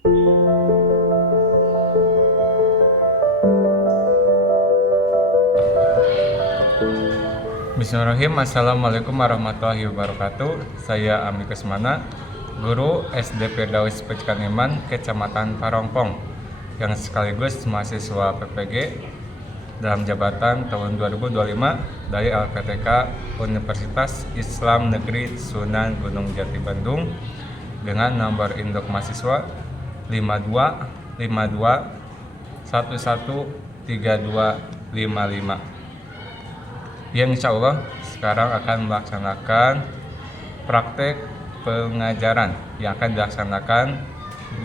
Bismillahirrahmanirrahim. Assalamualaikum warahmatullahi wabarakatuh. Saya Ami Kesmana, guru SD Firdaus Pecikaneman, Kecamatan Parongpong, yang sekaligus mahasiswa PPG dalam jabatan tahun 2025 dari LPTK Universitas Islam Negeri Sunan Gunung Jati Bandung dengan nomor induk mahasiswa 52113255, yang insya Allah sekarang akan melaksanakan praktek pengajaran yang akan dilaksanakan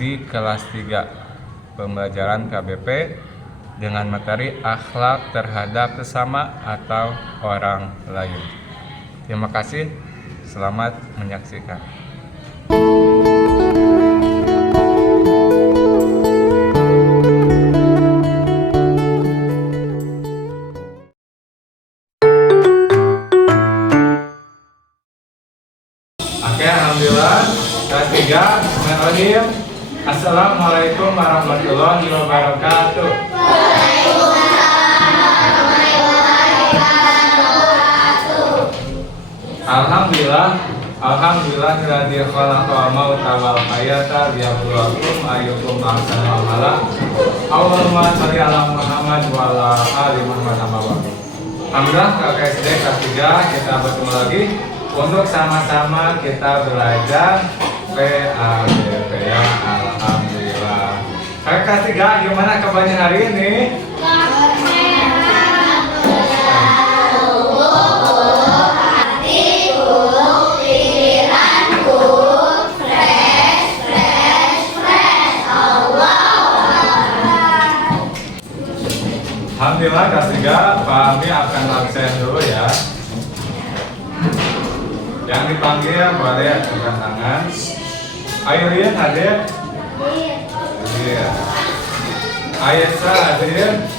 di kelas 3 pembelajaran KBP dengan materi akhlak terhadap sesama atau orang lain. Terima kasih, selamat menyaksikan. Oke, alhamdulillah. Kelas 3, Bismillahirrahmanirrahim. Assalamualaikum warahmatullahi wabarakatuh. Alhamdulillah alladzi khalaqal mauta wal hayata liyabluwakum ayyukum ahsanu amala. Allahumma shalli ala Muhammad wa ala ali Muhammad. Alhamdulillah, kakak SD kelas 3 kita bertemu lagi untuk sama-sama kita belajar PABP ya. Alhamdulillah. Kakak kelas 3, gimana kabarnya hari ini? Alhamdulillah, kelas 3, Pak Ami akan absen dulu ya. Yang dipanggil boleh angkat tangan. Ayo Rian hadir. Iya. Aisyah hadir.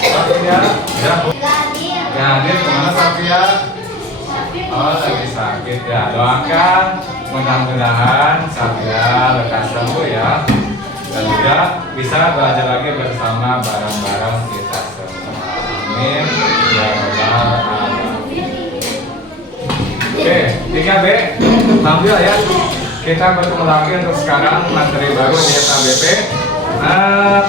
Safia, ya. Ya hadir, kemana Safia? Oh, lagi sakit ya. Doakan mudah-mudahan Safia lekas sembuh ya. Dan juga bisa belajar lagi bersama bareng-bareng kita semua. Amin. Ya Rabbal alamin. Oke, 3B. Alhamdulillah ya. Kita bertemu lagi untuk sekarang materi baru di KBP.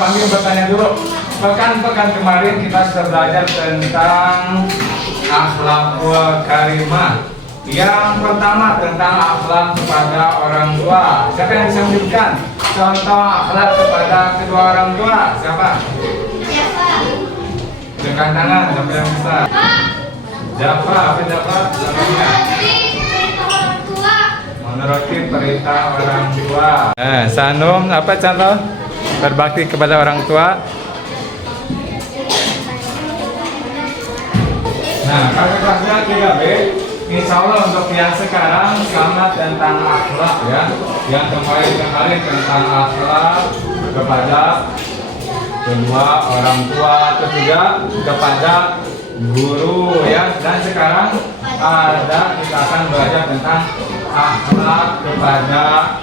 Panggil bertanya dulu. Pekan kemarin kita sudah belajar tentang akhlakul karimah. Yang pertama tentang akhlak kepada orang tua. Siapa yang bisa menunjukkan contoh akhlak kepada kedua orang tua? Siapa? Dengan tangan, siapa yang bisa? Jafa, apa Jafa? Menuruti perintah orang tua. Sanum, apa contoh berbakti kepada orang tua? Nah, kakak kelasnya 3B. Insya Allah untuk yang sekarang sama tentang akhlak ya. Yang kemarin tentang akhlak kepada kedua orang tua, ketiga kepada guru ya. Dan sekarang kita akan belajar tentang akhlak kepada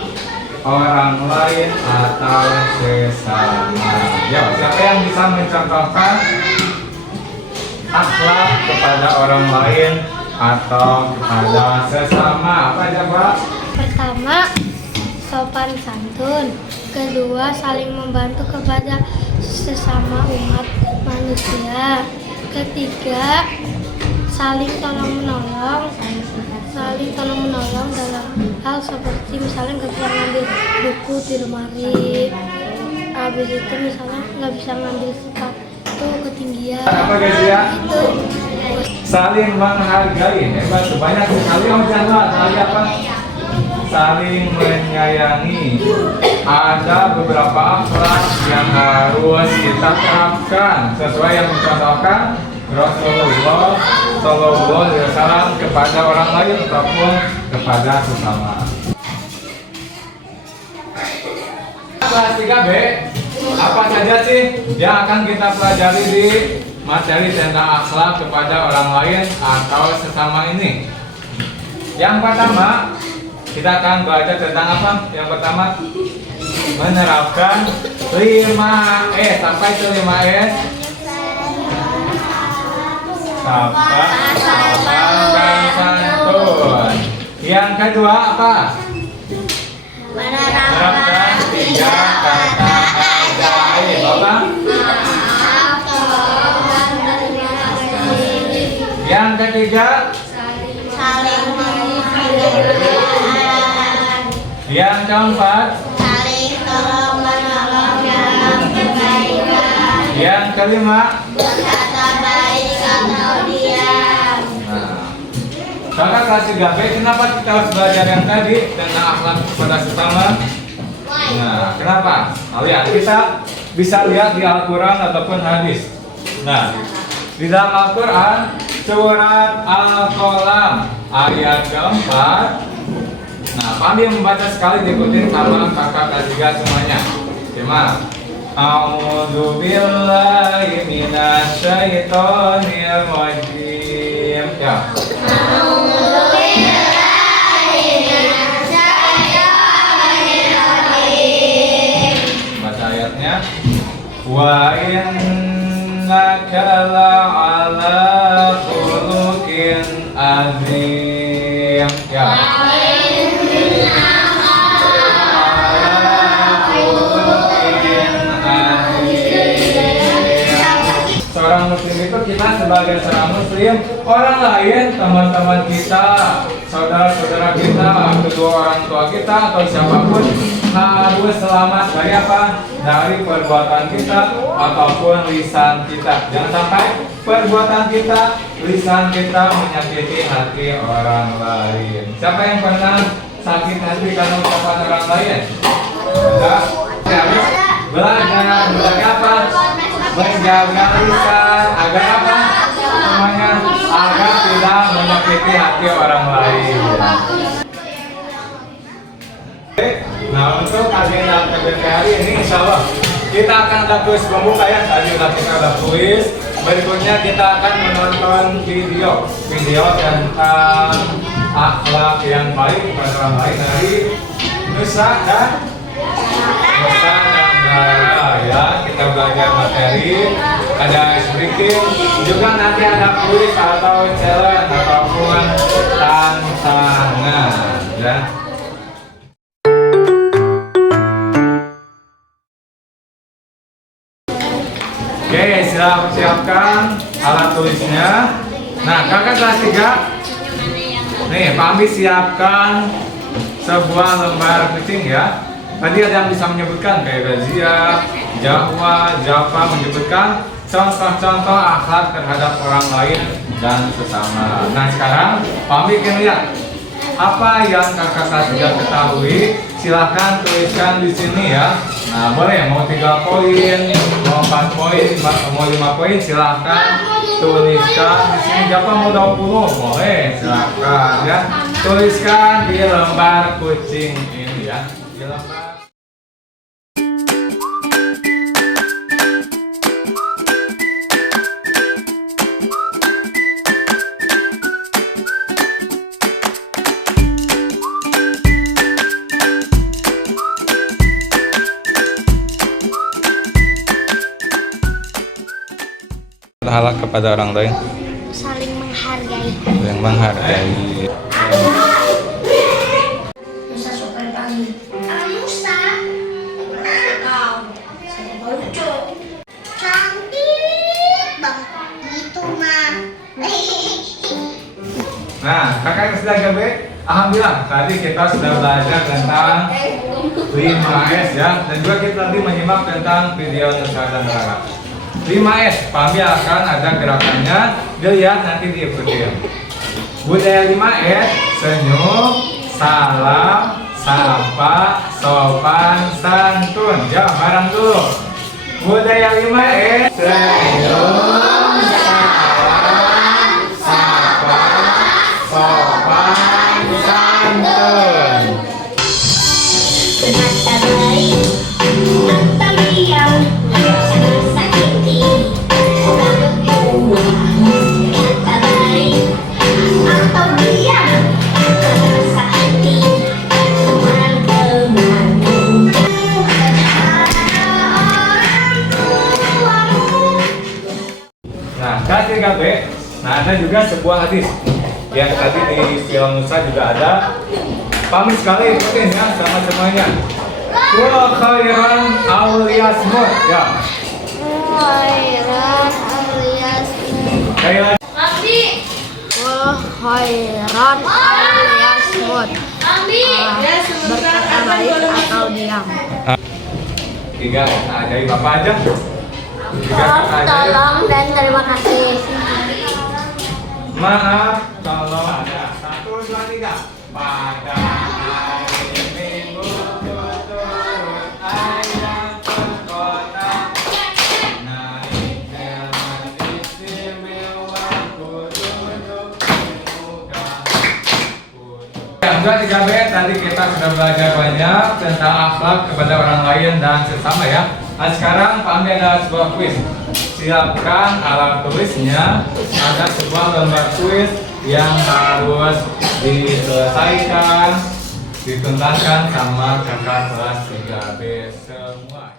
orang lain atau sesama. Ya, siapa yang bisa mencontohkan akhlak kepada orang lain atau kepada sesama? Apa aja, Pak? Pertama, sopan santun. Kedua, saling membantu kepada sesama umat manusia. Ketiga, saling tolong menolong dalam hal seperti misalnya nggak bisa ngambil buku di lemari, habis itu misalnya nggak bisa ngambil sepatu ketinggian. Apa guys ya? Itu Saling menghargai, hebat, banyak sekali apa? Saling menyayangi. Ada beberapa akhlak yang harus kita terapkan sesuai yang dicontohkan Rasulullah Shallallahu Alaihi Wasallam kepada orang lain ataupun kepada sesama. Kelas 3B, apa saja sih yang akan kita pelajari di materi tentang akhlak kepada orang lain atau sesama ini? Yang pertama, kita akan belajar tentang apa? Yang pertama, menerapkan 5S. Sampai itu 5S. Sapa, sopan, dan santun. Yang kedua apa? Menerapkan 3 kata ajaib. Apa? Yang ketiga? Saling menghargai. Yang keempat? Saling tolong menolong dalam kebaikan. Yang kelima? Berkata baik atau diam. Nah, kakak kelas 3B, kenapa kita harus belajar yang tadi tentang akhlak kepada sesama? Nah, kenapa? Nah, lihat, kita bisa lihat di Al-Quran ataupun hadis. Nah, di dalam Al-Quran surat Al-Qalam ayat keempat. Nah, kami membaca sekali, diikutin sama kakak kelas 3 semuanya. Gimana? A'udzu billahi minasyaitonir rajim. Ya. Baca ayatnya. Wa innaka la'ala khuluqin azim. Ya. Seorang muslim itu, kita sebagai seorang muslim, orang lain, teman-teman kita, saudara-saudara kita, kedua orang tua kita, atau siapapun harus selamat dari apa? Dari perbuatan kita ataupun lisan kita. Jangan sampai perbuatan kita, lisan kita menyakiti hati orang lain. Siapa yang pernah sakit hati karena ucapan orang lain? Enggak? Harus belajar apa? Menjaga lisan agar apa? Semuanya agar tidak menyakiti hati orang lain. Nah, untuk agenda KBK hari ini, insya Allah kita akan ada kuis pembuka ya. Tadi kita ada kuis. Berikutnya kita akan menonton video tentang akhlak yang baik kepada orang lain dari Nusa dan Bala ya. Kita belajar materi, ada speaking, juga nanti ada kuis atau challenge ataupun tantangan ya. Oke, siapkan alat tulisnya. Nah, kakak kelas 3. Nih, Pak Ambi siapkan sebuah lembar kucing ya. Tadi ada yang bisa menyebutkan kayak Razia, Jawa, Java, menyebutkan contoh-contoh akhlak terhadap orang lain dan sesama. Nah, sekarang Pak Ambi ingin lihat apa yang kakak kelas 3 ketahui. Silahkan tuliskan di sini ya. Nah, boleh mau 3 poin, mau 4 poin, mau 5 poin, silahkan tuliskan di sini. Japa mau 20, boleh, silahkan ya. Tuliskan di lembar kucing ini ya. Di lembar. Akhlak kepada orang lain, Saling menghargai. yang menghargai. Musa super pagi. Musa. Kau. Lucu. Cantik banget gitu mah. Nah, kakak yang sedang KB, alhamdulillah tadi kita sudah belajar tentang 5S ya, dan juga kita tadi menyimak tentang video Nusa dan Rara. 5S, Pak Ambi akan ada gerakannya, dilihat nanti diikuti. Budaya 5S, senyum, salam, sapa, sopan, santun. Jawab bareng dulu. Budaya 5S, senyum, salam, sapa, sopan, santun. Berkata baik atau diam. 3B. Nah, ada juga sebuah hadis yang tadi di film Nusa juga ada. Pamit sekali ikutin ya sama semuanya. Wa khairan awliyasmut ya. Khairan alias Sekali lagi. khairan alias mut. Berkata baik atau diam. 3 kata ajaib apa aja? 3 kata ajaib. Tolong dan terima kasih. Maaf, tolong ada 1, 2, 3. Pada hari Minggu turut ayam ke kota, naik delman istimewa, ku duduk di muka. Yang kedua 3B, tadi kita sudah belajar banyak tentang akhlak kepada orang lain dan sesama ya. Nah sekarang Pak Amdi ada sebuah kuis. Siapkan alat tulisnya. Ada sebuah lembar kuis yang harus diselesaikan, dituntaskan sama kakak kelas 3B semua.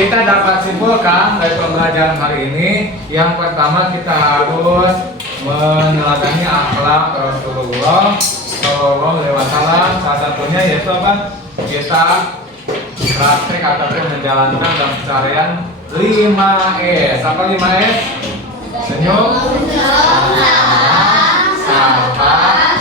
Kita dapat simpulkan dari pembelajaran hari ini, yang pertama kita harus meneladani akhlak Rasulullah Shallallahu Alaihi Wasallam. Salah satunya yaitu apa? Kita praktek ataupun menjalankan dalam keseharian 5S. Apa 5S? Senyum, sapa,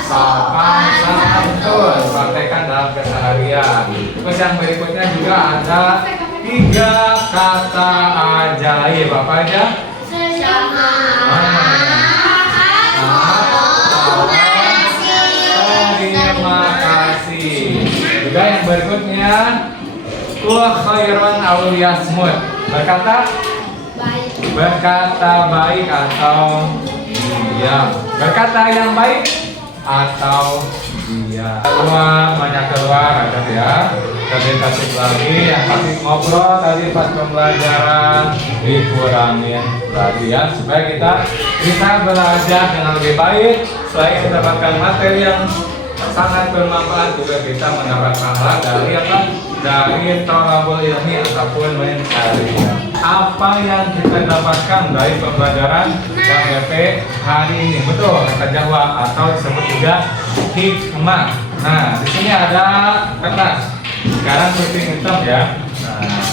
sopan, santun. Praktekkan dalam keseharian. Terus yang berikutnya juga ada 3 kata ajaib. Apa aja? Terima kasih. Juga yang berikutnya, wa khairan awliyasmut. Berkata baik atau diam. Berkata yang baik atau diam. Banyak keluar ada ya. Tadi lagi yang pasti ngobrol tadi pas pembelajaran dikurangin perhatian supaya kita bisa belajar dengan lebih baik. Selain mendapatkan materi yang sangat bermanfaat, juga kita mendapat pahala dari apa? Dari thalabul ilmi ataupun mencari. Apa yang kita dapatkan dari pembelajaran KBP hari ini? Betul, kata jawab atau disebut juga hikmah. Nah, di sini ada kertas. Sekarang putih hitam ya. Nah,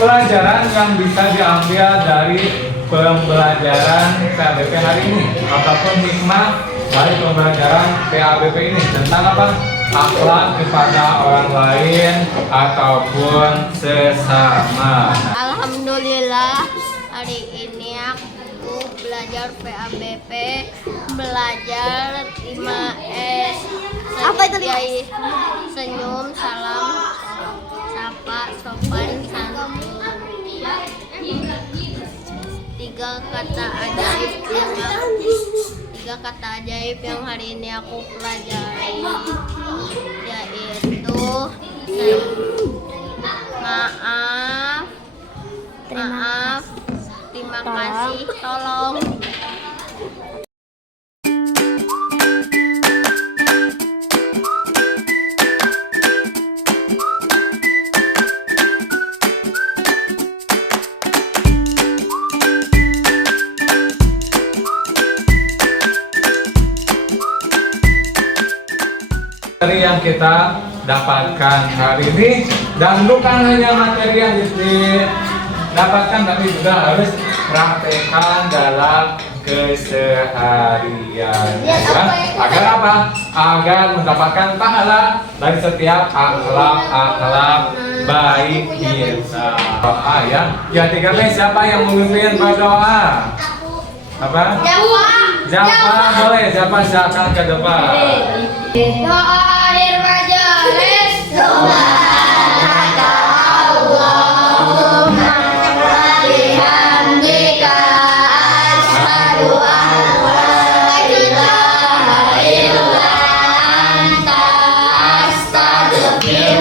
pelajaran yang bisa diambil dari pembelajaran PABP hari ini ataupun hikmah dari pembelajaran PABP ini tentang apa? Akhlak kepada orang lain ataupun sesama. Alhamdulillah hari ini aku belajar PABP, belajar 5S. Apa itu? Senyum, salam, sapa, sopan, santun. 3 kata ajaib yang hari ini aku pelajari, yaitu maaf, terima kasih, tolong. Materi yang kita dapatkan hari ini, dan bukan hanya materi yang didapatkan tapi juga harus praktekkan dalam keseharian ya. Agar apa? Agar mendapatkan pahala dari setiap akhlak baik kita. Doa ya. Ya 3B, siapa yang memimpin berdoa? Apa? Siapa boleh? Siapa silakan ke depan. Doa akhir majelis. Subhanaka Allahumma wa bihamdika asyhadu an la ilaha illa anta astaghfiruka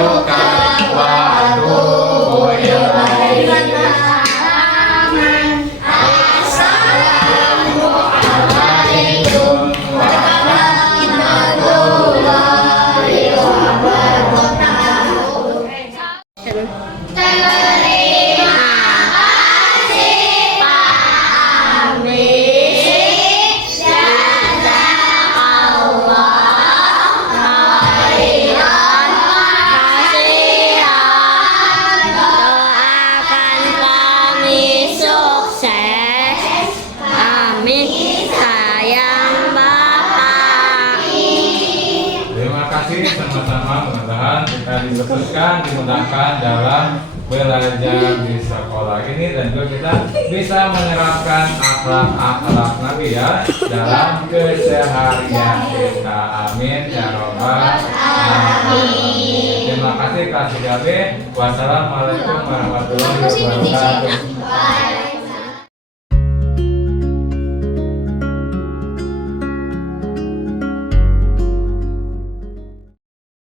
mudah-mudahan kita diluruskan, dimudahkan dalam belajar di sekolah ini dan juga kita bisa menerapkan akhlak-akhlak Nabi ya dalam keseharian kita. Amin ya robbal alamin. Terima kasih kelas 3B. Wassalamualaikum warahmatullahi wabarakatuh.